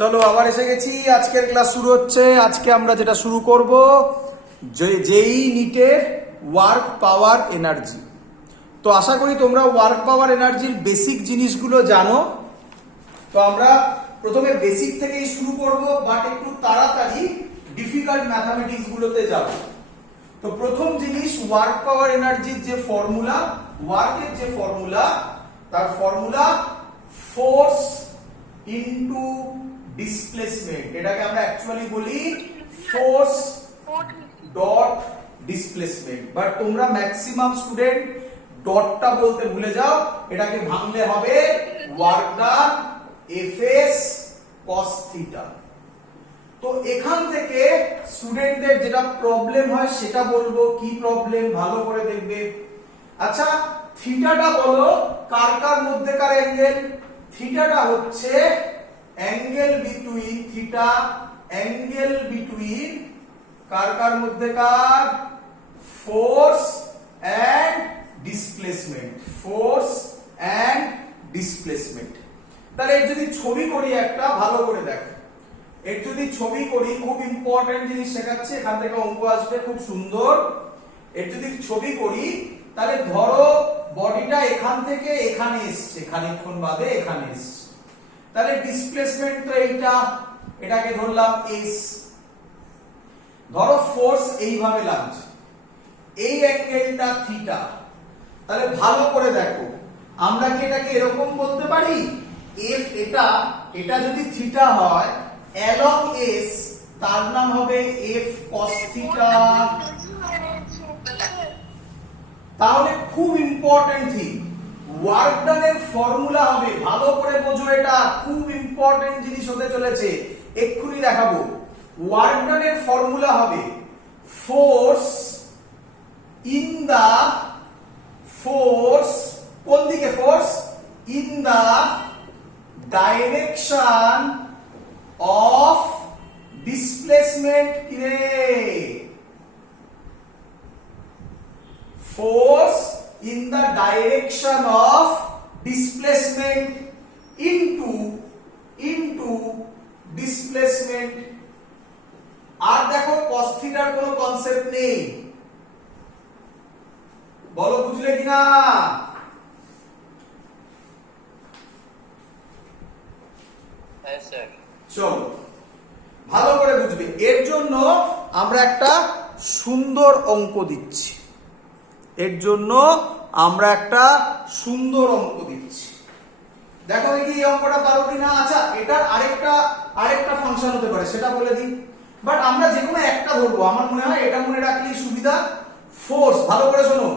চলো আবার এসে গেছি। আজকের ক্লাস শুরু হচ্ছে। আজকে আমরা যেটা শুরু করব জেই নিটের ওয়ার্ক পাওয়ার এনার্জি। তো আশা করি তোমরা ওয়ার্ক পাওয়ার এনার্জির বেসিক জিনিসগুলো জানো। তো আমরা প্রথমে বেসিক থেকেই শুরু করব, বাট একটু তাড়াতাড়ি ডিফিকাল্ট ম্যাথামেটিক্স গুলোতে যাব। তো প্রথম জিনিস, ওয়ার্ক পাওয়ার এনার্জির যে ফর্মুলা, ওয়ার্কের যে ফর্মুলা, তার ফর্মুলা ফোর্স ইনটু ডিসপ্লেসমেন্ট। এটাকে আমরা অ্যাকচুয়ালি বলি ফোর্স ডট ডিসপ্লেসমেন্ট, বাট তোমরা ম্যাক্সিমাম স্টুডেন্ট ডটটা বলতে ভুলে যাও। এটাকে ভাঙলে হবে work done FS cos theta. তো এখান থেকে স্টুডেন্টদের যেটা প্রবলেম হয় সেটা বলবো। কি প্রবলেম ভালো করে দেখবে। আচ্ছা, থিটাটা বলো কার কার মধ্যেকার অ্যাঙ্গেল? থিটাটা হচ্ছে angle between theta, angle between কার কার মধ্যেকার? Force and displacement, force and displacement. তাহলে এর যদি ছবি করি একটা, ভালো করে দেখো। এর যদি ছবি করি, খুব ইম্পর্টেন্ট জিনিস শেখাচ্ছে, এখান থেকে অঙ্ক আসবে খুব সুন্দর। এর যদি ছবি করি, তাহলে ধরো বডিটা এখান থেকে এখানে এসছে, খানিকক্ষণ বাদে এখানে এসছে, তাহলে ডিসপ্লেসমেন্ট তো এইটা, এটাকে ধরলাম এস। ধরো ফোর্স এইভাবে লাগছে, এই অ্যাঙ্গেলটা থিটা। তাহলে ভালো করে দেখো, আমরা কি এটাকে এরকম বলতে পারি? এফ এটা যদি থিটা হয়, অ্যালং এস তার নাম হবে এফ কস থিটা। তাহলে খুব ইম্পর্টেন্ট থিং, ওয়ার্ক ডানের ফর্মুলা হবে, ভালো করে বোঝো, এটা খুব ইম্পর্টেন্ট জিনিস হতে চলেছে, এক্ষুনি দেখাবো। ওয়ার্ক ডানের ফর্মুলা হবে ফোর্স ইন দা ফোর্স, কোন দিকে force? In the direction of displacement. কি রে? Force in the direction of displacement into displacement. আর দেখো cos থিটার কোনো কনসেপ্ট নেই, বলো বুঝলে কিনা? চলো ভালো করে বুঝবে। এর জন্য আমরা একটা সুন্দর অঙ্ক দিচ্ছি, এর জন্য আমরা একটা সুন্দর অঙ্ক দিচ্ছি। দেখো দেখি এই অঙ্কটা পারো কিনা। আচ্ছা, এটার আরেকটা ফাংশন হতে পারে, সেটা বলে দিই, বাট আমরা যে কোনো একটা ধরবো। আমার মনে হয় এটা মনে রাখলেই সুবিধা। ফোর্স, ভালো করে শোনো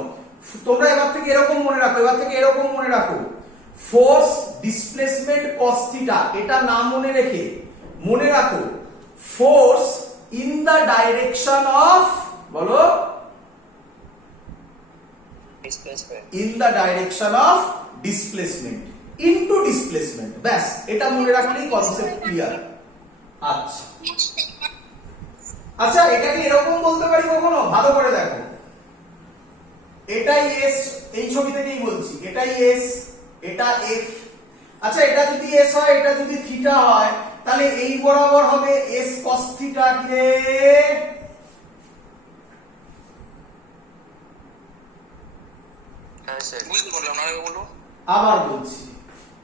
তোমরা, এবার থেকে এরকম মনে রাখো, এবার থেকে এরকম মনে রাখো, ফোর্স ডিসপ্লেসমেন্ট কস থিটা। এটা না মনে রেখে মনে রাখো force in the direction of, বলো, in the direction of displacement into displacement. ব্যাস, এটা মনে রাখলেই কনসেপ্ট ক্লিয়ার। আচ্ছা আচ্ছা, এটাকে এরকম বলতে পারি কখনো? ভালো করে দেখো, এটাই এস, এই ছবি থেকেই বলছি, এটাই এস, এটা এফ। আচ্ছা, এটা যদি এস হয়, এটা যদি থিটা হয়, তাহলে এই বরাবর হবে এস কস থিটা। কি রে? আবার বলছি,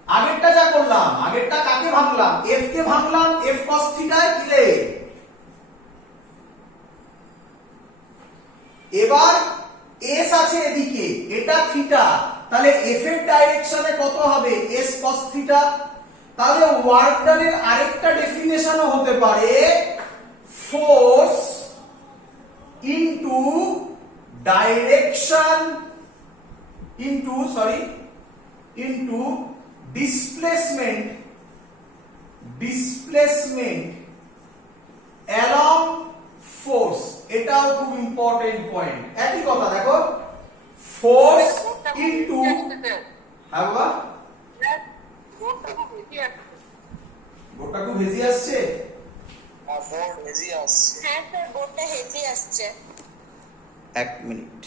আগেরটা যা করলাম, আগেরটা কাকে ভাঙলাম? এফ কে ভাঙলাম এফ কস থিটায়। কি রে? এবার এস আছে এদিকে, এটা থিটা, তাহলে এফ এর ডাইরেকশনে কত হবে? S cos theta. তাহলে ওয়ার্ক ডানের আরেকটা ডেফিনেশনও হতে পারে force into direction into displacement along force. এটাও খুব ইম্পর্টেন্ট পয়েন্ট। একই কথা, দেখো ফোর্স ইনটু, হ্যাঁ বাবা বোর্ডটা খুব হেজি আসছে। এক মিনিট।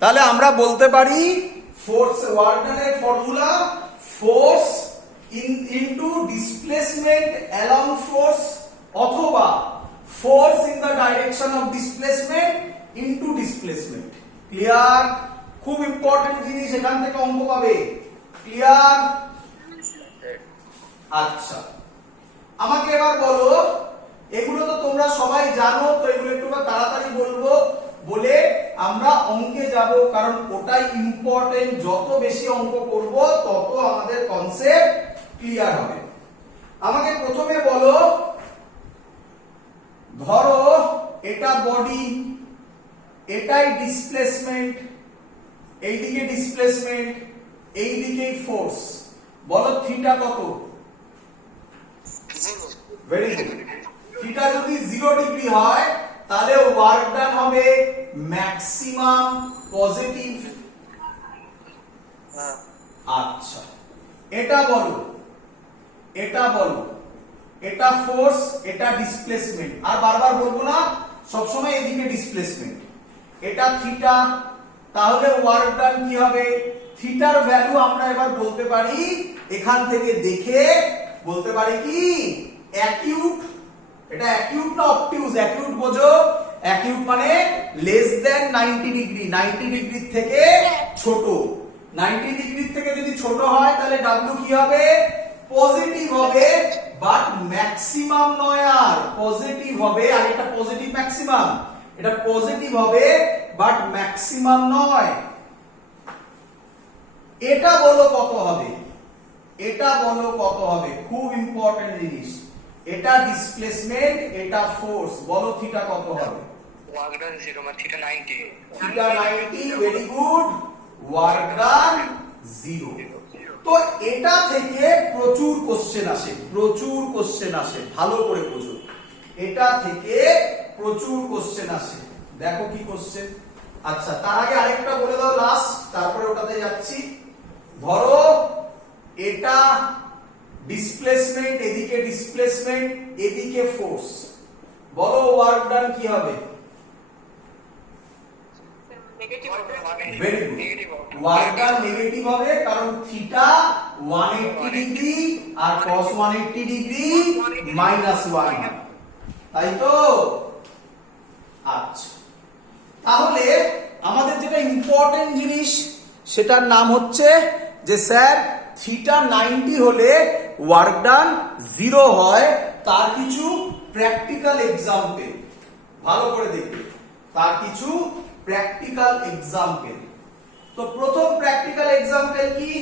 তাহলে আমরা বলতে পারি ফোর্স, ওয়ার্ক ডানের ফর্মুলা ফোর্স অ্যালং ফোর্স অথবা force in the direction of displacement into displacement. Clear? খুব ইম্পর্টেন্ট জিনিস, এখান থেকে অঙ্ক পাবে। ক্লিয়ার? আচ্ছা, আমাকে এবার বলো, এগুলো তো তোমরা সবাই জানো, তো এগুলো একটু তাড়াতাড়ি বলবো বলে আমরা অঙ্কে যাব, কারণ ওটাই ইম্পর্টেন্ট। যত বেশি অঙ্ক করব তত আমাদের কনসেপ্ট ক্লিয়ার হবে। আমাকে প্রথমে বলো, ধরো এটা বডি, এটাই ডিসপ্লেসমেন্ট, এইদিকে ডিসপ্লেসমেন্ট, এইদিকেই ফোর্স। বলো থিটা কত? Very good. থিটা যদি 0 ডিগ্রি হয় তাহলে ওয়ার্ক ডান হবে ম্যাক্সিমাম পজিটিভ। আচ্ছা, এটা বলো, এটা বলো, এটা ফোর্স, এটা ডিসপ্লেসমেন্ট। আর বারবার বলবো না, সবসময় এদিকে ডিসপ্লেসমেন্ট। এটা থিটা, তাহলে ওয়ার্ক ডান কি হবে? থিটার ভ্যালু আমরা এবার বলতে পারি, এখান থেকে দেখে বলতে পারি কি অ্যাকিউট। এটা অ্যাকিউট না অবটিউজ? অ্যাকিউট বোঝো? অ্যাকিউট মানে লেস দেন 90 ডিগ্রি, 90 ডিগ্রি থেকে ছোট। 90 ডিগ্রি থেকে যদি ছোট হয় তাহলে ডাব্লিউ কি হবে? পজিটিভ হবে, বাট ম্যাক্সিমাম নয়, আর পজিটিভ হবে। আর এটা পজিটিভ ম্যাক্সিমাম, এটা পজিটিভ হবে বাট ম্যাক্সিমাম নয়। এটা বলো কত হবে? এটা বলো কত হবে? খুব ইম্পর্টেন্ট জিনিস। এটা ডিসপ্লেসমেন্ট, এটা ফোর্স। বলো থিটা কত হবে? ওয়ার্ক ডান 0 মানে theta 90। Theta 90, very good. Work done 0। তো এটা থেকে প্রচুর কোশ্চেন আসে, প্রচুর কোশ্চেন আসে, ভালো করে বোঝো। এটা থেকে প্রচুর কোশ্চেন আসে। দেখো কি কোশ্চেন। আচ্ছা, তার আগে আরেকটা বলে দাও লাস্ট, তারপরে ওটাতে যাচ্ছি। ধরো এটা ডিসপ্লেসমেন্ট, এদিকে ডিসপ্লেসমেন্ট, এদিকে ফোর্স। বলো ওয়ার্ক ডান কি হবে? Very good. Work done negative হবে, কারণ থিটা 180 ডিগ্রি আর cos 180 ডিগ্রি -1 হয়, তাই তো? আচ্ছা, তাহলে আমাদের যেটা ইম্পর্টেন্ট জিনিস সেটার নাম হচ্ছে যে স্যার থিটা 90 হলে ওয়ার্ক ডান 0 হয়, তার কিছু প্র্যাকটিক্যাল এক্সাম্পল। ভালো করে দেখবে, তার কিছু প্র্যাকটিক্যাল এক্সাম্পল। তো প্রথম প্র্যাকটিক্যাল এক্সাম্পল কি?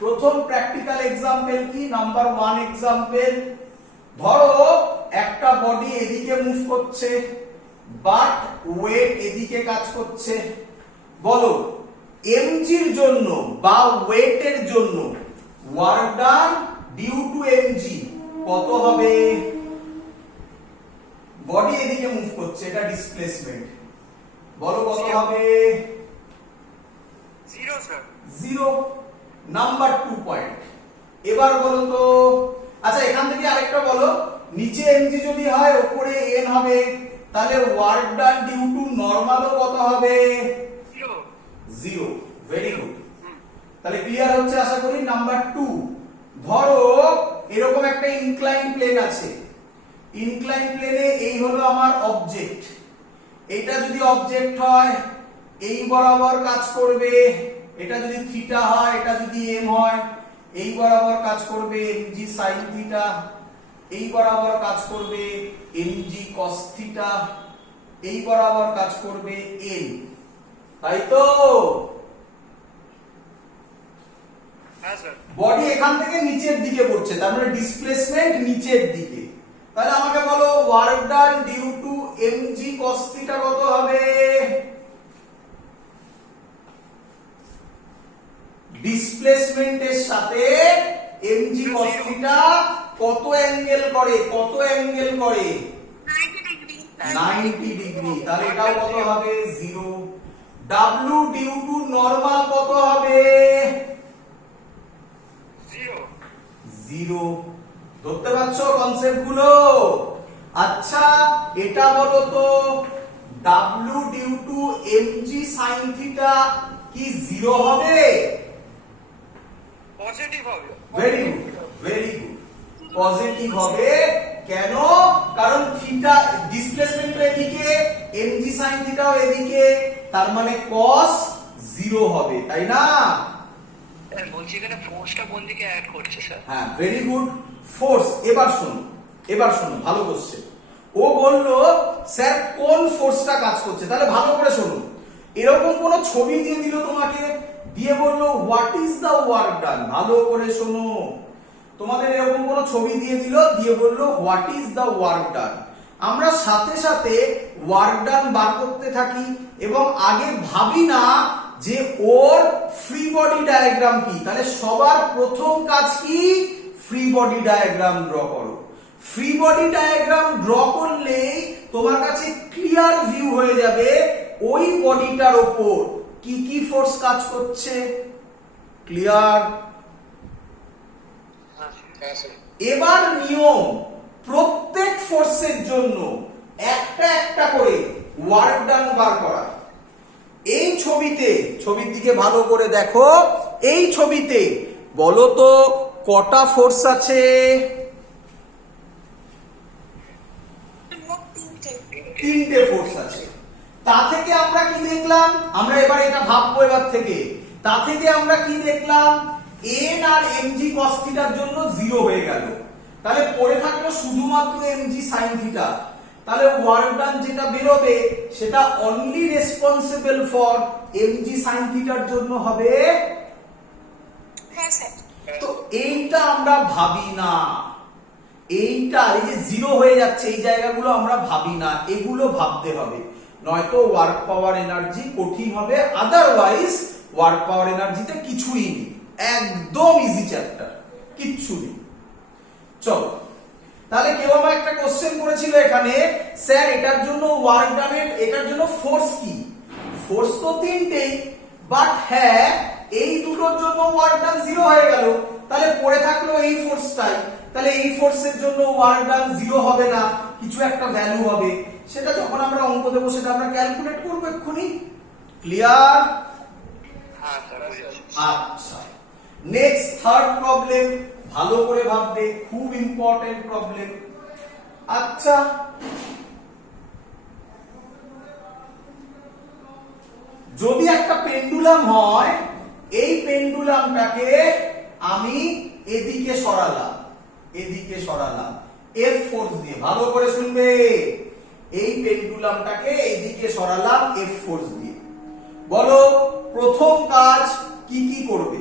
প্রথম প্র্যাকটিক্যাল এক্সাম্পল কি? Number 1 example. ধরো একটা বডি এদিকে মুভ করছে, বাট ওয়েট এদিকে কাজ করছে। বলো এমজির জন্য বা ওয়েটের জন্য work done due to m g কত হবে? বডি এদিকে মুভ করছে, এটা ডিসপ্লেসমেন্ট। বলো কত হবে? 0 স্যার। 0। Number 2 point. এবার বলো তো, আচ্ছা এখান থেকে আরেকটা বলো, নিচে এমজি যদি হয় উপরে এন হবে, তাহলে ওয়ার্ক ডান ডিউ টু নরমালও কত হবে? 0। Very good. তাহলে ক্লিয়ার হচ্ছে আশা করি। নাম্বার 2, ধরো এরকম একটা ইনক্লাইন প্লেন আছে। ইনক্লাইন প্লেনে এই হলো আমার অবজেক্ট। এটা যদি অবজেক্ট হয় এই বরাবর কাজ করবে, এটা যদি থিটা হয়, এটা যদি এম হয়, এই বরাবর কাজ করবে এমজি সাইন থিটা, এই বরাবর কাজ করবে এমজি কস থিটা, এই বরাবর কাজ করবে এন, তাই তো? হ্যাঁ স্যার। বডি এখান থেকে নিচের দিকে পড়ছে, তার মানে ডিসপ্লেসমেন্ট নিচের দিকে। তাহলে আমাকে বলো work done due to m g cos theta কত হবে? ডিসপ্লেসমেন্টের সাথে এমজি কস থিটা কত অ্যাঙ্গেল করে? কত অ্যাঙ্গেল করে? 90 ডিগ্রি। তাহলে এটাও কত হবে? 0। ডাব্লিউ ডিউ টু নরমাল কত হবে? 0। ধরতে পারছো কনসেপ্ট গুলো? আচ্ছা এটা বলো তো, W due to m g sine theta কি 0 হবে? পজিটিভ হবে। Very good, very good. Positive হবে। কেন? কারণ থিটা ডিসপ্লেসমেন্ট এদিকে, mg sin থিটাও এদিকে, তার মানে cos 0 হবে, তাই না? স্যার বলছি এখানে ফোর্সটা কোন দিকে অ্যাড করছে স্যার? হ্যাঁ, ভেরি গুড। ফোর্স, এবার শোনো ভালো কোশ্চেন। ও বললো স্যার কোন ফোর্সটা কাজ করছে, তাহলে ভালো করে শোনো। এরকম কোন ছবি দিয়ে দিল তোমাকে, দিয়ে বললো what is the work done. ভালো করে শোনো, তোমাদের এরকম কোন ছবি দিয়ে দিল, দিয়ে বললো what is the work done. আমরা সাথে সাথে ওয়ার্ক ডান বার করতে থাকি এবং আগে ভাবি না যে ওর ফ্রি বডি ডায়াগ্রাম কি। তাহলে সবার প্রথম কাজ কি? ফ্রি বডি ডায়াগ্রাম ড্র করো। ফ্রি বডি ডায়াগ্রাম ড্র করলেই তোমার কাছে ক্লিয়ার ভিউ হয়ে যাবে ওই বডিটার ওপর কি কি ফোর্স কাজ করছে। ক্লিয়ার? হ্যাঁ স্যার। এবার নিয়ম, প্রত্যেক ফোর্সের জন্য একটা একটা করে ওয়ার্ক ডান বার করা। এই ছবির দিকে ভালো করে দেখো। এই ছবিতে বলো তো কটা ফোর্স আছে? তিনটে ফোর্স আছে। তা থেকে আমরা কি দেখলাম? আমরা এবার এটা ভাববো এবার থেকে। তা থেকে আমরা কি দেখলাম? n আর mg cos থিটার জন্য 0 হয়ে গেল। তাহলে পড়ে থাকলো শুধুমাত্র mg sin থিটা। তাহলে ওয়ার্ক ডান যেটা বেরোবে সেটা only responsible for mg sin থিটার জন্য হবে। হ্যাঁ স্যার। তো এইটা আমরা ভাবি না, এইটা এই যে 0 হয়ে যাচ্ছে এই জায়গাগুলো আমরা ভাবি না, এগুলো ভাবতে হবে, নয়তো ওয়ার্ক পাওয়ার এনার্জি কঠিন হবে। আদারওয়াইজ ওয়ার্ক পাওয়ার এনার্জিতে কিছুই নেই, একদম ইজি চ্যাপ্টার, কিচ্ছু নেই। চলো, তাহলে কেউ আমার একটা কোশ্চেন করেছিল এখানে, স্যার এটার জন্য ওয়ার্ক ডানের, এটার জন্য ফোর্স কি? ফোর্স তো তিনটেই, বাট হ্যাঁ এই দুটোর জন্য ওয়ার্ক ডান 0 হয়ে গেল। তাহলে পড়ে থাকলো এই ফোর্সটাই। তাহলে এই ফোর্সের জন্য ওয়ার্ক ডান 0 হবে না, কিছু একটা ভ্যালু হবে। সেটা যখন আমরা অঙ্ক দেবো সেটা আমরা ক্যালকুলেট করবো এক্ষুনি। ক্লিয়ার? হ্যাঁ স্যার বুঝেছি। আচ্ছা, নেক্সট থার্ড প্রবলেম, ভালো করে ভাববে, খুব ইম্পর্টেন্ট প্রবলেম। আচ্ছা, যদি একটা পেন্ডুলাম হয়, এই পেন্ডুলামটাকে আমি এদিকে সরালাম, এফ ফোর্স দিয়ে। ভালো করে শুনবে, এই পেন্ডুলামটাকে এদিকে সরালাম এফ ফোর্স দিয়ে। বলো প্রথম কাজ কি কি করবে?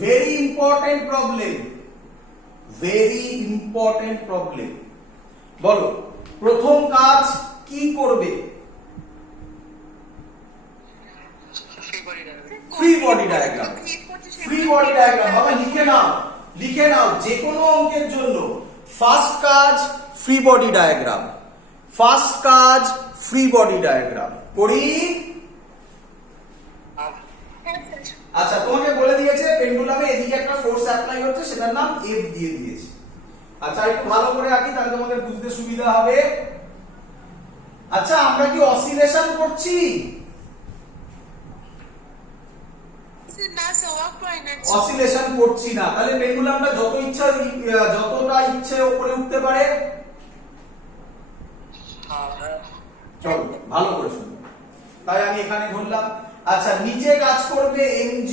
ভেরি ইম্পর্টেন্ট প্রবলেম, বলো প্রথম কাজ কি করবে? Free body diagram. বাবা লিখে নাও যে কোনো অঙ্কের জন্য ফার্স্ট কাজ ফ্রি বডি ডায়াগ্রাম। করি? আচ্ছা, তোমাকে বলে দিয়েছে পেন্ডুলামে এদিকে একটা ফোর্স অ্যাপ্লাই হচ্ছে, সেটার নাম এফ দিয়ে দিয়েছে। আচ্ছা, একটু ভালো করে আঁকি তাহলে তোমাদের বুঝতে সুবিধা হবে। আচ্ছা, আমরা কি অসিলেশন করছি? অসিলেশন করছি না। তাহলে পেন্ডুলামটা যতটা ইচ্ছে উপরে উঠতে পারে। চলো ভালো করে শুনো, তাই আমি এখানে ধরলাম। আচ্ছা, নিচে কাজ করবে mg,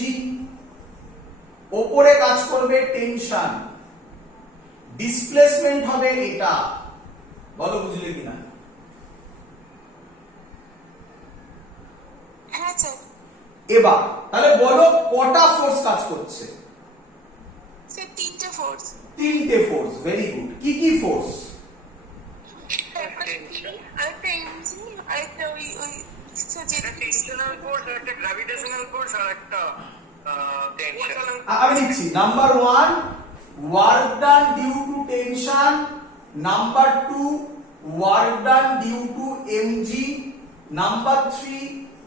ওপরে কাজ করবে টেনশন, ডিসপ্লেসমেন্ট হবে এটা। বলো বুঝলে কিনা? হ্যাঁ স্যার। এবার তাহলে বলো কটা ফোর্স কাজ করছে? স্যার তিনটে ফোর্স। Very good. কি কি ফোর্স? আরেকটা এমজি, আরেকটা ওই টেনশনাল ফোর্স, একটা গ্র্যাভিটেশনাল ফোর্স আর একটা টেনশন। আমি লিখছি। Number 1 work done due to tension, number 2 work done due to m g, number 3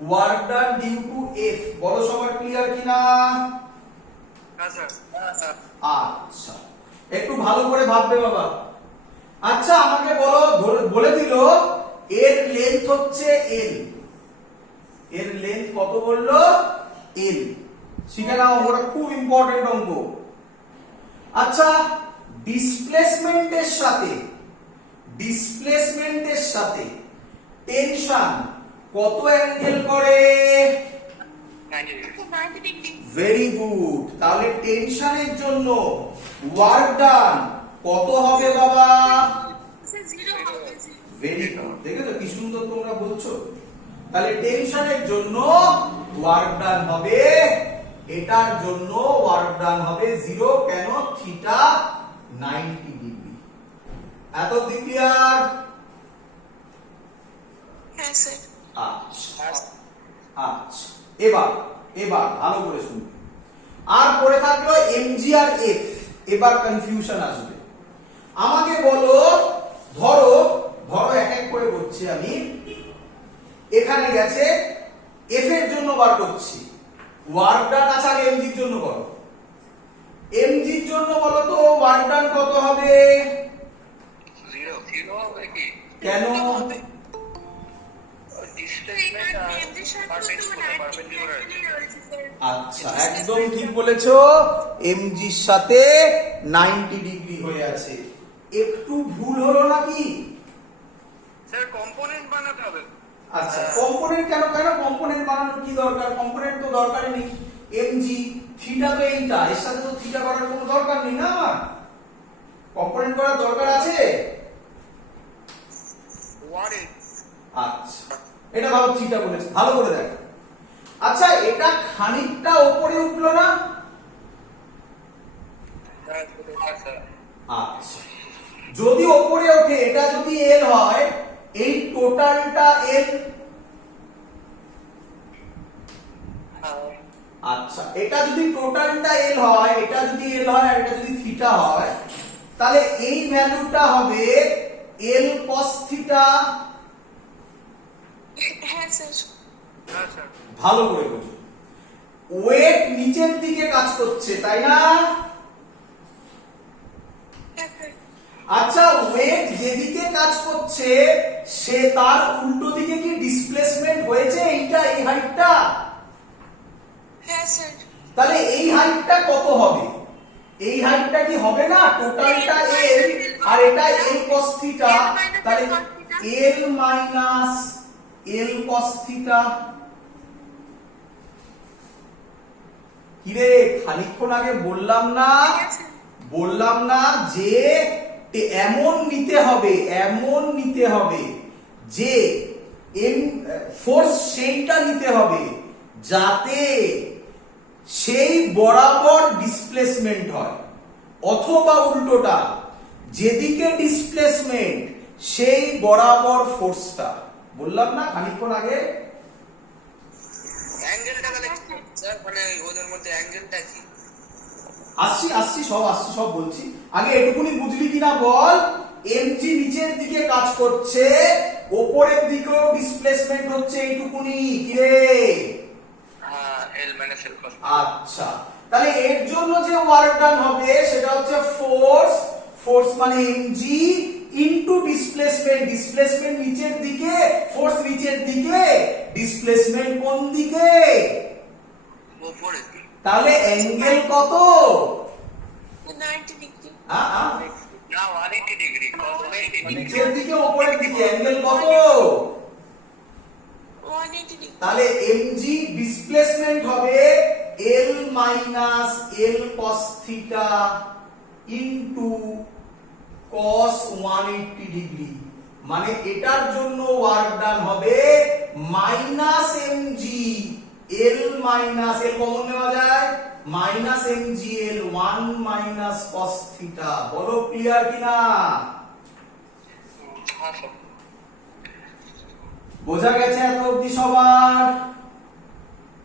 work done due to F. বলো সবার ক্লিয়ার কিনা? হ্যাঁ স্যার। আচ্ছা, একটু ভালো করে ভাববে বাবা। আচ্ছা, আমাকে বলে দিল এর লেন্থ হচ্ছে এল। এর লেন্থ কত বললো? এল। শিখে নাও, ওটা খুব ইম্পর্টেন্ট অঙ্ক। আচ্ছা, ডিসপ্লেসমেন্টের সাথে টেনশন কত অ্যাঙ্গেল করে? 90 ডিগ্রি। Very good. তাহলে টেনশনের জন্য ওয়ার্ক ডান কত হবে বাবা? স্যার 0 হবে। Very good. দেখেছো কি সুন্দর তোমরা বলছো। তাহলে টেনশনের জন্য ওয়ার্ক ডান হবে, এটার জন্য ওয়ার্ক ডান হবে 0। কেন? Theta 90 degree. এত ক্লিয়ার? হ্যাঁ স্যার। আচ্ছা আচ্ছা, এবার ভালো করে শুনবে। আর পড়ে থাকলো এমজি আর এফ। এবার কনফিউশন আসবে। আমাকে বলো, ধরো এক এক করে করছি আমি। এখানে গেছে, এফ এর জন্য বার করছি। ওয়ার্ক ডান আছে, আগে এমজির জন্য করো। এমজির জন্য বলো তো ওয়ার্ক ডান কত হবে? 0 হবে কি? কেন? Displacement perpendicular. আচ্ছা, একদম ঠিক বলেছো। এমজির সাথে 90 ডিগ্রি হয়ে আছে। একটু ভুল হলো নাকি? স্যার কম্পোনেন্ট বানাতে হবে। আচ্ছা, কম্পোনেন্ট কেন কম্পোনেন্ট বানানোর কি দরকার? কম্পোনেন্ট তো দরকারই নেই। এমজি থিটা তো এইটা, এর সাথে তো থিটা করার কোনো দরকার নেই না আমার। কম্পোনেন্ট করার দরকার আছে? ওয়ারে আচ্ছা, এটা ভালো থিটা বলেছে, ভালো করে দেখো। আচ্ছা, এটা খানিকটা উপরে উঠলো না? স্যার আচ্ছা, যদি উপরে ওঠে, এটা যদি এল হয়, এই টোটালটা এল। আচ্ছা, এটা যদি টোটালটা এল হয়, এটা যদি এল হয় আর এটা যদি থিটা হয়, তাহলে এই ভ্যালুটা হবে এল cos থিটা। হ্যাঁ স্যার। হ্যাঁ স্যার। ভালো করে বুঝো। ওয়েট নিচের দিকে কাজ করছে, তাই না? হ্যাঁ স্যার। আচ্ছা, ওয়েট যেদিকে কাজ করছে সে তার উল্টো দিকে কি ডিসপ্লেসমেন্ট হয়েছে? এইটা, এই হাইটটা। হ্যাঁ স্যার। তাহলে এই হাইটটা কত হবে? এই হাইটটা কি হবে না টোটালটা এল আর এটা এল cos থিটা? তাহলে L minus L cos theta. কিরে, খানিকক্ষণ আগে বললাম না যে এমন নিতে হবে যে ফোর্স সেইটা নিতে হবে যাতে সেই বরাবর ডিসপ্লেসমেন্ট হয়, অথবা উল্টোটা, যেদিকে ডিসপ্লেসমেন্ট সেই বরাবর ফোর্সটা। বললাম না খানিকক্ষণ আগে? অ্যাঙ্গেলটা তাহলে স্যার মানে ওদের মধ্যে অ্যাঙ্গেলটা কি? আসছি সব বলছি। আগে এটুকুনি বুঝলি কিনা বল। এমজি নিচের দিকে কাজ করছে, উপরের দিকেও ডিসপ্লেসমেন্ট হচ্ছে, এইটুকুনি। কি রে? L minus L cos। আচ্ছা, তাহলে এর জন্য যে ওয়ার্ক ডান হবে সেটা হচ্ছে ফোর্স মানে এমজি ইনটু ডিসপ্লেসমেন্ট নিচের দিকে, ফোর্স নিচের দিকে, ডিসপ্লেসমেন্ট কোন দিকে? উপরে। তাহলে অ্যাঙ্গেল কত? 90 ডিগ্রি। না 180 ডিগ্রি। নিচের দিকে উপরের দিকে অ্যাঙ্গেল কত? 180 ডিগ্রি। তাহলে এমজি ডিসপ্লেসমেন্ট হবে L minus L cos theta into cos 180 degree. মানে এটার জন্য ওয়ার্ক ডান হবে minus MG L minus L common নেওয়া যায়, মাইনাস এমজি এল 1 মাইনাস cos থিটা। বলো ক্লিয়ার কিনা? হ্যাঁ স্যার। বোঝা গেছে এত অবধি সবার?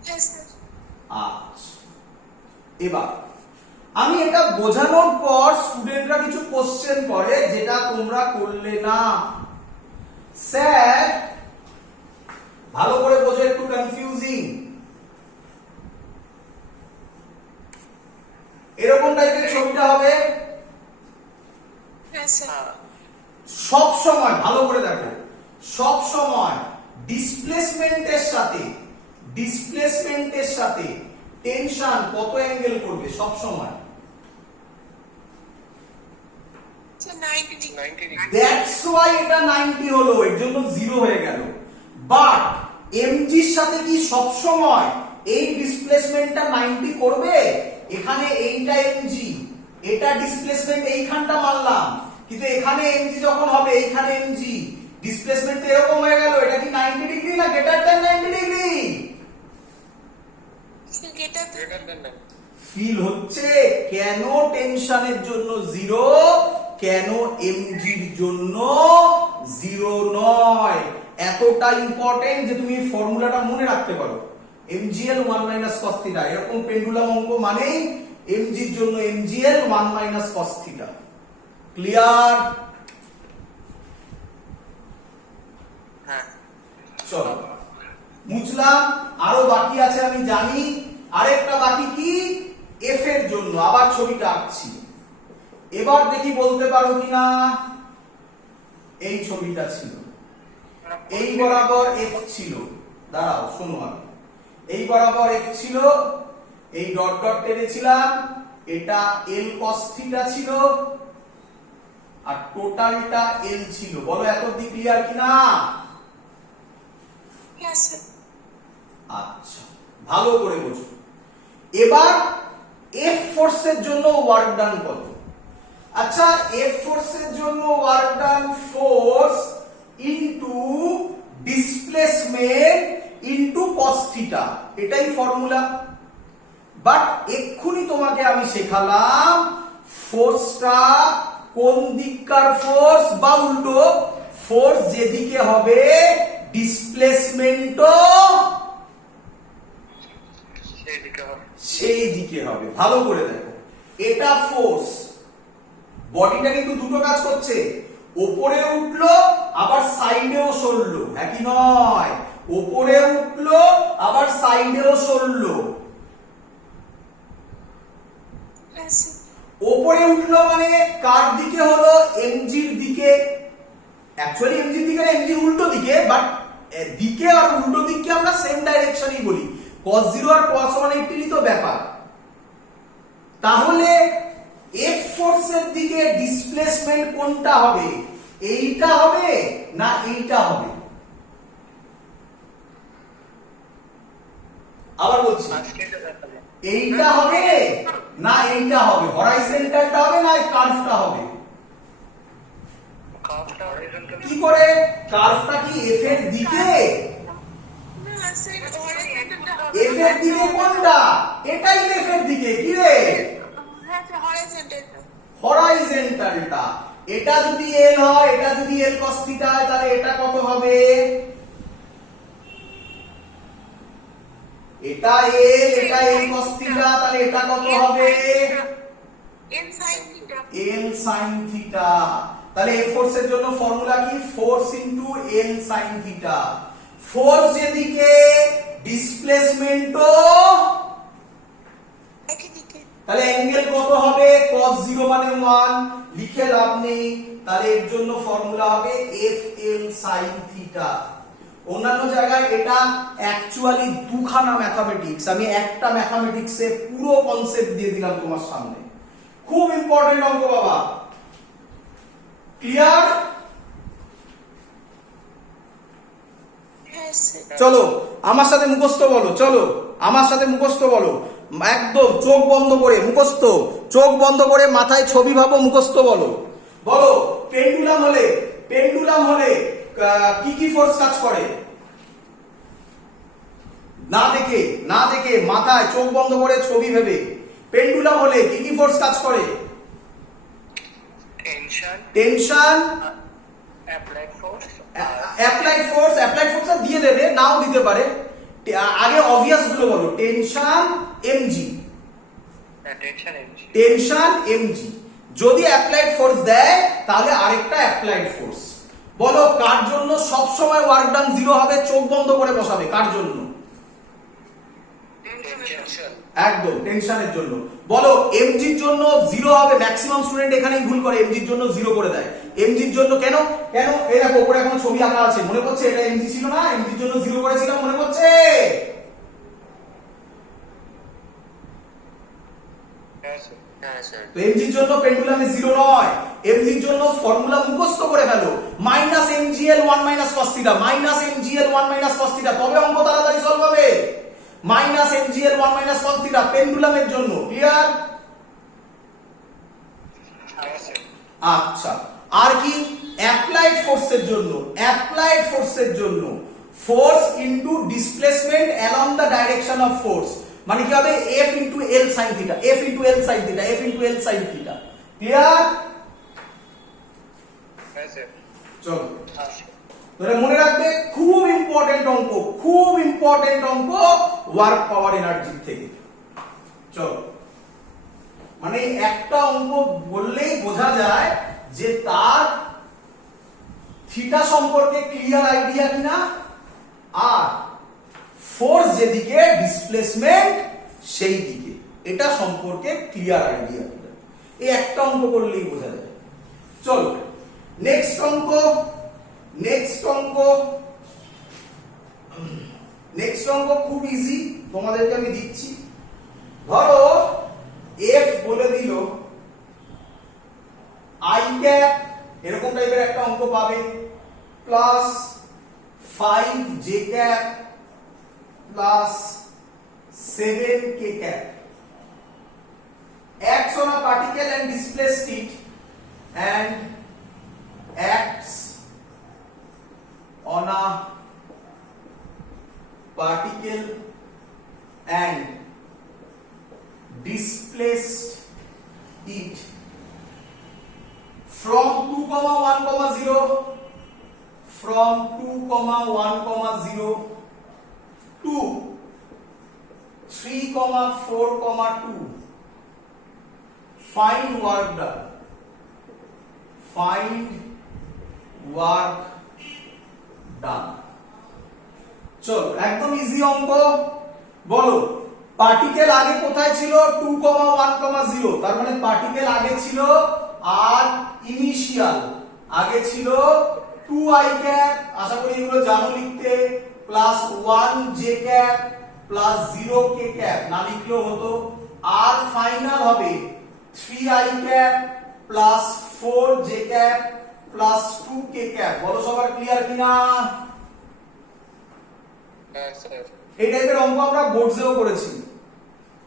হ্যাঁ স্যার। আচ্ছা, এবার আমি এটা বোঝানোর পর স্টুডেন্টরা কিছু কোশ্চেন করে যেটা তোমরা করলে না। স্যার ভালো করে বোঝো, একটু কনফিউজিং। এরকম টাইপের ছবিটা হবে হ্যাঁ স্যার। সব সময়। ভালো করে দেখো, সব সময় ডিসপ্লেসমেন্টের সাথে টেনশন কত অ্যাঙ্গেল করবে সব সময়? Sir 90 degree. 90 degree. That's why এটা 90 হলো, এর জন্য 0 হয়ে গেল। বাট এমজির সাথে কি সব সময় এই ডিসপ্লেসমেন্টটা 90 করবে? এখানে এইটা এমজি, এটা ডিসপ্লেসমেন্ট এইখানটা মানলাম, কিন্তু এখানে এমজি যখন হবে এইখানে এমজি, ডিসপ্লেসমেন্ট এরকম হয়ে গেল। এটা কি 90 ডিগ্রি না greater than 90 degree? Sir greater Greater than 90। Feel হচ্ছে কেন টেনশনের জন্য 0, কেন এমজির জন্য 0 নয়? এতটা ইম্পর্টেন্ট যে তুমি এই ফর্মুলাটা মনে রাখতে পারো। mgl 1 cos θ, এরকম পেন্ডুলাম অঙ্ক মানেই mgর জন্য mgl 1 cos θ। ক্লিয়ার? হ্যাঁ। চলো মুছলাম, আরো বাকি আছে আমি জানি। আরেকটা বাকি কি? এফ এর জন্য আবার ছবিটা আঁকছি। এবার দেখি বলতে পারো কিনা। এই ছবিটা ছিল, এই বরাবর এফ ছিল, দাঁড়াও শোনো আগে। এই বরাবর এফ ছিল, এই ডট ডট টেনেছিলাম, এটা এল কস থিটা ছিল, আর টোটালটা এল ছিল। বলো এতদিন ক্লিয়ার কিনা? হ্যাঁ স্যার। আচ্ছা, ভালো করে বোঝো। এবার এফ ফোর্সের জন্য ওয়ার্ক ডান কত? আচ্ছা, এফ ফোর্সের জন্য ওয়ার্ক ডান force into displacement into cos theta, এটাই ফর্মুলা। বাট এক্ষুনি তোমাকে আমি শেখালাম ফোর্সটা কোন দিককার ফোর্স, বা উল্টো ফোর্স যেদিকে হবে ডিসপ্লেসমেন্টও সেই দিকে হবে। ভালো করে দেখো, এটা ফোর্স, বডিটা কিন্তু দুটো কাজ করছে, ওপরে উঠলো আবার সাইডেও সরলো, একই নয়? ওপরে উঠলো আবার সাইডেও সরলো। হ্যাঁ স্যার। ওপরে উঠলো মানে কার দিকে হলো? এমজির দিকে। অ্যাকচুয়ালি এমজির দিকে না, এমজির উল্টো দিকে, বাট দিকে আর উল্টো দিককে আমরা সেম ডাইরেকশনই বলি। cos 0 আর cos 180 তো ব্যাপার। তাহলে এফ ফোর্সের দিকে ডিসপ্লেসমেন্ট কোনটা হবে? এইটা হবে না এইটা হবে? আবার বলছি, এইটা হবে না এইটা হবে? হরাইজন্টালটা হবে না কার্ভটা হবে? কি করে? কার্ভটা কি এফ এর দিকে? না স্যার হরাইজন্টালটা এফ এর দিকে কোনটা? এটাই এফ এর দিকে। কি রে? হ্যাঁ স্যার হরাইজন্টালটা। হরাইজন্টালটা। এটা যদি এল হয়, এটা যদি এল cos θ হয়, তাহলে এটা কত হবে? এটা এল, এটা এল cos θ, তাহলে এটা কত হবে? N sine theta. L sin θ। তাহলে এফ ফোর্সের জন্য ফর্মুলা কি? Force into L sin θ। Force যেদিকে ডিসপ্লেসমেন্টও একই দিকে। তাহলে অ্যাঙ্গেল কত হবে? cos 0 মানে 1, লিখে লাভ নেই। তাহলে এর জন্য ফর্মুলা হবে এফ এল sin θ। অন্যান্য জায়গায় এটা অ্যাকচুয়ালি দুখানা ম্যাথমেটিক্স, আমি একটা ম্যাথমেটিক্সে পুরো কনসেপ্ট দিয়ে দিলাম তোমার সামনে। খুব ইম্পর্টেন্ট অঙ্ক বাবা। ক্লিয়ার? হ্যাঁ স্যার। চলো আমার সাথে মুখস্থ বলো, চলো আমার সাথে মুখস্থ বলো, একদম চোখ বন্ধ করে মুখস্থ, চোখ বন্ধ করে মাথায় ছবি ভাবো, মুখস্থ বলো। বলো পেন্ডুলাম হলে, পেন্ডুলাম হলে কি কি ফোর্স কাজ করে? না দেখে, না দেখে মাথায় চোখ বন্ধ করে ছবি ভেবে, পেন্ডুলাম হলে কি কি ফোর্স কাজ করে? Tension, tension, applied force, applied force. Applied ফোর্সটা দিয়ে দেবে, নাও দিতে পারে। আগে অবভিয়াস গুলো বলো। Tension MG, tension MG. Tension MG. যদি অ্যাপ্লাইড ফোর্স দেয় তাহলে আরেকটা অ্যাপ্লাইড ফোর্স। বলো কার জন্য সব সময় ওয়ার্ক ডান 0 হবে? চোখ বন্ধ করে বসাবে। কার জন্য? টেনশন। একদম টেনশনের জন্য। বলো এমজির জন্য 0 হবে। ম্যাক্সিমাম স্টুডেন্ট এখানেই ভুল করে, এমজির জন্য 0 করে দেয়। এমজির জন্য কেন? কেন? এই দেখো উপরে এখন ছবি আঁকা আছে, মনে পড়ছে? এটা এমজি ছিল না? এমজির জন্য 0 করেছিলাম, মনে পড়ছে? তো এমজির জন্য পেন্ডুলামে 0 নয়, এমজির জন্য ফর্মুলা মুখস্থ করে ফেলো, minus MGL 1 minus cos theta, minus MGL 1 minus cos theta, তবে অঙ্ক তাড়াতাড়ি সলভ হবে। Minus MGL 1 minus cos theta পেন্ডুলামের জন্য, ক্লিয়ার? আচ্ছা, আর কি? অ্যাপ্লাইড ফোর্সের জন্য, অ্যাপ্লাইড ফোর্সের জন্য force into displacement along the direction of force, মানে কি হবে? F into L sin theta, F into L sin theta, F into L sin theta, clear? চলো, তোমরা মনে রাখবে, খুব ইম্পর্টেন্ট অঙ্ক, খুব ইম্পর্টেন্ট অঙ্ক ওয়ার্ক পাওয়ার এনার্জি থেকে। চলো, মানে একটা অঙ্ক বললেই বোঝা যায় যে তার থিটা সম্পর্কে ক্লিয়ার আইডিয়া কিনা, আর ফোর্স যেদিকে, ডিসপ্লেসমেন্ট সেই দিকে, এটা সম্পর্কে ক্লিয়ার আইডিয়া কিনা, এই একটা অঙ্ক করলেই বোঝা যায়। চলো নেক্সট অঙ্ক, নেক্সট অঙ্ক, নেক্সট অঙ্ক খুব ইজি, তোমাদেরকে আমি দিচ্ছি। ধরো এফ বলে দিল আই ক্যাপ, এরকম টাইপের একটা অঙ্ক পাবে, plus 5 J cap plus 7 K cap acts on a particle and displaced it and acts on a particle and displaced it from 2,1,0 from 2,1,0 to 3,4,2. Find work done. Find work done. চলো একদম easy অঙ্ক। বলো particle আগে কোথায় ছিল? 2,1,0, তার মানে particle আগে ছিল আর ইনিশিয়াল আগে ছিল 2i ক্যাপ, আশা করি এগুলো জানো লিখতে, প্লাস 1 জে ক্যাপ প্লাস 0 কে ক্যাপ, না লিখলেও হতো, আর ফাইনাল হবে 3i cap plus 4 J cap plus 2 কে ক্যাপ। বলো সবার ক্লিয়ার কিনা? এই টাইপের অঙ্ক আমরা বোর্ডসেও করেছি,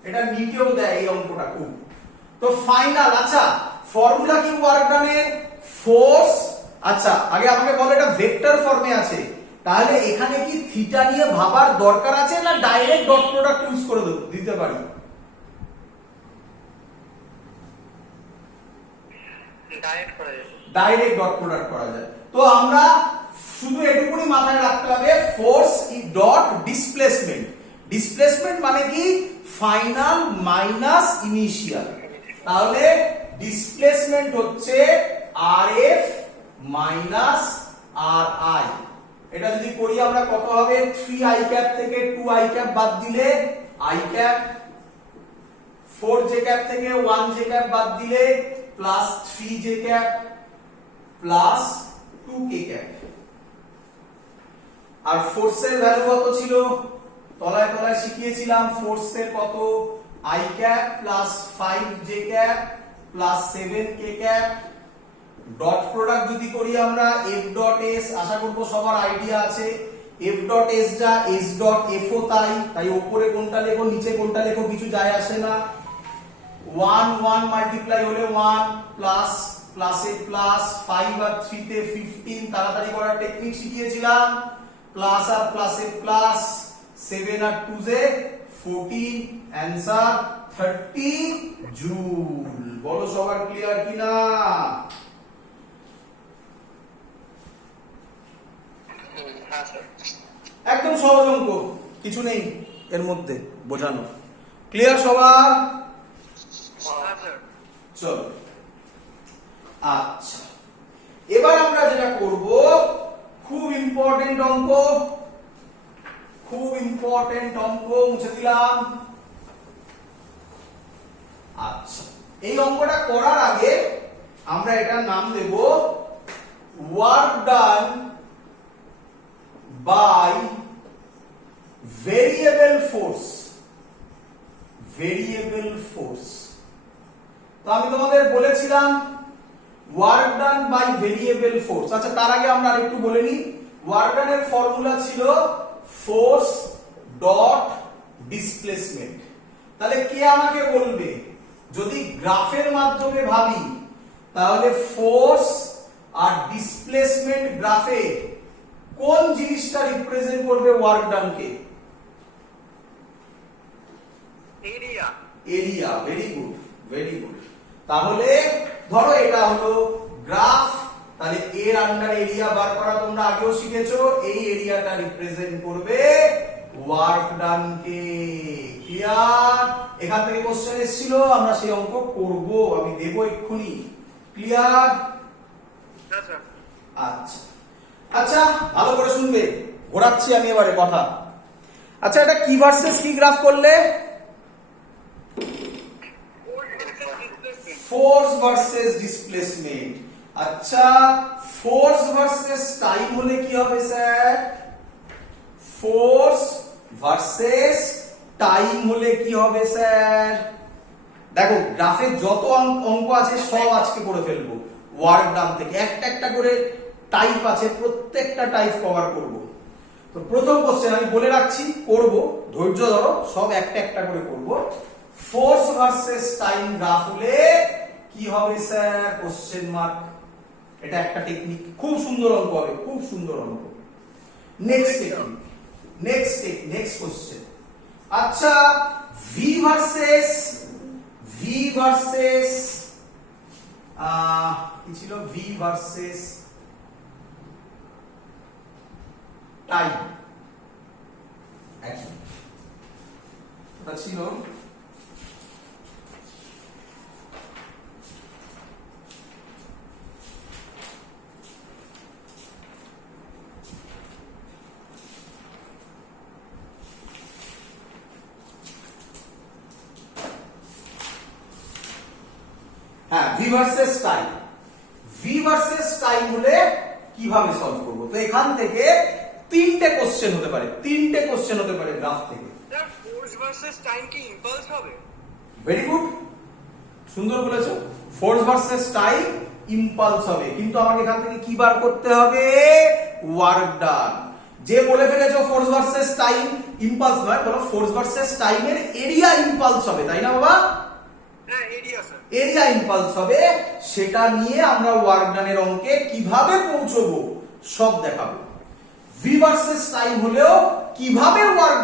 এটা নিটেও দেয় এই অঙ্কটা খুব। তো ফাইনাল, আচ্ছা ফর্মুলা কি ওয়ার্ক ডানের? ফোর্স, আচ্ছা আগে আমাকে বলো এটা ভেক্টর ফর্মে আছে, তাহলে এখানে কি থিটা নিয়ে ভাবার দরকার আছে না ডাইরেক্ট ডট প্রোডাক্ট ইউজ করে দিতে পারি? ডাইরেক্ট ডট প্রোডাক্ট করা যায়। তো আমরা শুধু এটুকুনি মাথায় রাখতে হবে, force E dot displacement, displacement মানে কি? ফাইনাল মাইনাস ইনিশিয়াল, তাহলে ডিসপ্লেসমেন্ট হচ্ছে RF মাইনাস RI। এটা যদি করি আমরা কত হবে? 3i ক্যাপ থেকে 2i ক্যাপ বাদ দিলে i ক্যাপ, 4 জে ক্যাপ থেকে 1 জে ক্যাপ বাদ দিলে প্লাস 3 জে ক্যাপ প্লাস 2 কে ক্যাপ। আর ফোর্সের ভ্যালু কত ছিল? তলায় তলায় শিখিয়েছিলাম ফোর্সের কত, i cap plus 5 J cap plus 7 K cap. Dot product যদি করি আমরা f ডট s, আশা করব সবার আইডিয়া আছে, f ডট s যা s ডট f ও তাই, তাই উপরে কোনটা লেখো নিচে কোনটা লেখো কিছু যায় আসে না। 1 1 মাল্টিপ্লাই হলে 1 প্লাস প্লাসে প্লাস, 5 আর 3 তে 15, তাড়াতাড়ি করার টেকনিক শিখিয়েছিলাম, প্লাস আর প্লাসে প্লাস, 7 আর 2 জে 14, অ্যানসার 30 জুল। বলো সবার ক্লিয়ার কিনা? একদম সহজ অঙ্ক, কিছু নেই এর মধ্যে বোঝানো, ক্লিয়ার সবার? চলো আচ্ছা, এবার আমরা যেটা করব, খুব ইম্পর্টেন্ট অঙ্ক, খুব ইম্পর্টেন্ট অঙ্ক, মুছে দিলাম। আচ্ছা এই অঙ্কটা করার আগে আমরা এটার নাম দেব work done by variable force, variable force. তো আমি তোমাদের বলেছিলাম work done by variable force. আচ্ছা তার আগে আমরা আরেকটু বলে নিই, ওয়ার্ক ডানের ফর্মুলা ছিল ফোর্স ডট ডিসপ্লেসমেন্ট। তাহলে কে আমাকে বলবে, যদি গ্রাফের মাধ্যমে ভাবি তাহলে ফোর্স আর ডিসপ্লেসমেন্ট গ্রাফে কোন জিনিসটা রিপ্রেজেন্ট করবে ওয়ার্ক ডানকে? Area. Area, very good, very good. তাহলে ধরো এটা হলো গ্রাফ, তাহলে এর আন্ডার এরিয়া বার করা তোমরা আগেও শিখেছো, এই এরিয়াটা রিপ্রেজেন্ট করবে ওয়ার্ক ডানকে। ক্লিয়ার? এখান থেকে কোশ্চেন এসেছিল, আমরা সেই অঙ্ক করব, আমি দেব এক্ষুনি। ক্লিয়ার? আচ্ছা আচ্ছা, ভালো করে শুনবে, ঘোরাচ্ছি আমি এবারে কথা। আচ্ছা এটা কি ভার্সেস কি গ্রাফ করলে? Force versus displacement. আচ্ছা ফোর্স ভার্সেস টাইম হলে কি হবে স্যার? ফোর্স ভার্সেস টাইম হলে কি হবে স্যার? দেখো গ্রাফের যত অঙ্ক আছে সব আজকে করে ফেলবো ওয়ার্ক ডান থেকে, একটা একটা করে টাইপ আছে, প্রত্যেকটা টাইপ কভার করব। তো প্রথম কোশ্চেন আমি বলে রাখছি, করব, ধৈর্য ধরো, সব একটা একটা করে করব। ফোর্স ভার্সেস টাইম গ্রাফ হলে কি হবে স্যার? Question mark. এটা একটা টেকনিক, খুব সুন্দর অঙ্ক হবে, খুব সুন্দর অঙ্ক। Next technique, next question. আচ্ছা ভি ভার্সেস কি ছিল? V versus time. এটা ছিল V versus time. V versus time হলে কিভাবে সলভ করব? তো এখান থেকে তিনটে কোশ্চেন হতে পারে, গ্রাফ থেকে। স্যার ফোর্স ভার্সেস টাইম কি ইম্পালস হবে? ভেরি গুড, সুন্দর বলেছো। ফোর্স ভার্সেস টাইম ইম্পালস হবে, কিন্তু আমাকে এখান থেকে কি বার করতে হবে? Work done. যে বলে ফেলেছো ফোর্স ভার্সেস টাইম ইম্পালস নয়, বলো ফোর্স ভার্সেস টাইমের এরিয়া ইম্পালস হবে, তাই না বাবা? হ্যাঁ এরিয়া স্যার। এরিয়া ইম্পালস হবে, সেটা নিয়ে আমরা ওয়ার্ক ডানের অঙ্কে কিভাবে পৌঁছবো সব দেখাবো। ভি ভার্সেস টাইম হলেও কিভাবে ওয়ার্ক